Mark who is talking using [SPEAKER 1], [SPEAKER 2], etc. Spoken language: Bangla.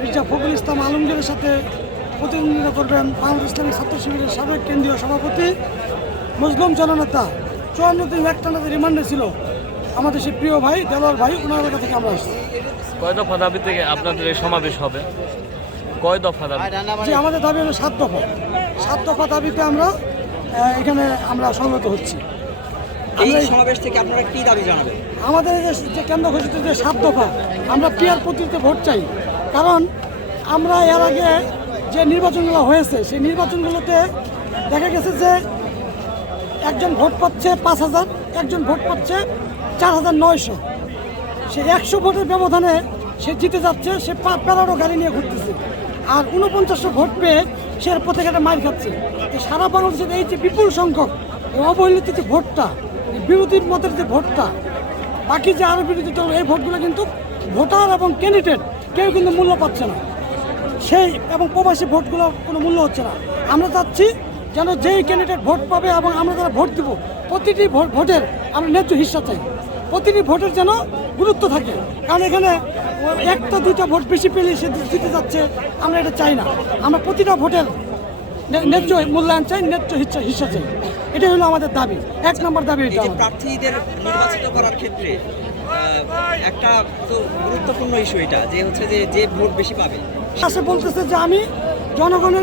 [SPEAKER 1] মির্জা ফখরুল ইসলাম আলমগীরের সাথে প্রতিদ্বন্দ্বিতা করবেন বাংলাদেশ ইসলামী ছাত্র শিবিরের সাবেক কেন্দ্রীয় সভাপতি মুসলিম জননেতা চুয়ান্ন দিন একটানাতে রিমান্ডে ছিল আমাদের সেই প্রিয় ভাই দেলোয়ার ভাই ওনার এলাকা থেকে আমরা আসছি?
[SPEAKER 2] কয় দফা দাবি থেকে আপনাদের এই সমাবেশ হবে? কয় দফা দাবি?
[SPEAKER 1] যে আমাদের দাবি হলো সাত দফা। সাত দফা দাবিতে আমরা এখানে আমরা সমবেত হচ্ছি।
[SPEAKER 3] এই
[SPEAKER 1] এই-
[SPEAKER 3] সমাবেশ থেকে আপনারা কি দাবি জানাবেন?
[SPEAKER 1] আমাদের এই যে- যে কেন্দ্র ঘোষিত যে সাত দফা আমরা পিয়ার পদ্ধতিতে ভোট চাই। কারণ আমরা এর আগে যে নির্বাচনগুলো হয়েছে, সেই নির্বাচনগুলোতে দেখা গেছে যে একজন ভোট পাচ্ছে পাঁচ হাজার, একজন ভোট পাচ্ছে চার হাজার নয়শো। সে একশো ভোটের ব্যবধানে সে জিতে যাচ্ছে, সে পা- প্যারাডো গাড়ি নিয়ে ঘুরতেছে। আর উনপঞ্চাশশো ভোট পেয়ে সে ঘাটে মার খাচ্ছে। সারা বাংলাদেশের এই যে বিপুল সংখ্যক অবহেলিত যে ভোটটা বিরোধীর বিরোধী মতের যে ভোটটা, বাকি যে আরও বিরোধী দল, এই ভোটগুলো কিন্তু ভোটার এবং ক্যান্ডিডেট কেউ কিন্তু মূল্য পাচ্ছে না। সেই এবং প্রবাসী ভোটগুলো কোনো মূল্য হচ্ছে না। আমরা চাচ্ছি যেন যেই ক্যান্ডিডেট ভোট পাবে এবং আমরা যারা ভোট দেবো, প্রতিটি ভোট- ভোটের আমরা ন্যায্য হিসা চাই। প্রতিটি ভোটের যেন গুরুত্ব থাকে। কারণ এখানে একটা, দুইটা ভোট বেশি পেলে সে দিতে যাচ্ছে, আমরা এটা চাই না। আমরা প্রতিটা ভোটের ন্যায্য মূল্যায়ন চাই ন্যায্য হিস্সা হিসা চাই। এটাই হলো আমাদের দাবি। এক নম্বর দাবি এটা
[SPEAKER 3] প্রার্থীদের নির্বাচিত করার ক্ষেত্রে একটা তো গুরুত্বপূর্ণ ইস্যু এটা যে হচ্ছে যে যে ভোট বেশি পাবে।
[SPEAKER 1] আসে বলতেছে যে আমি জনগণের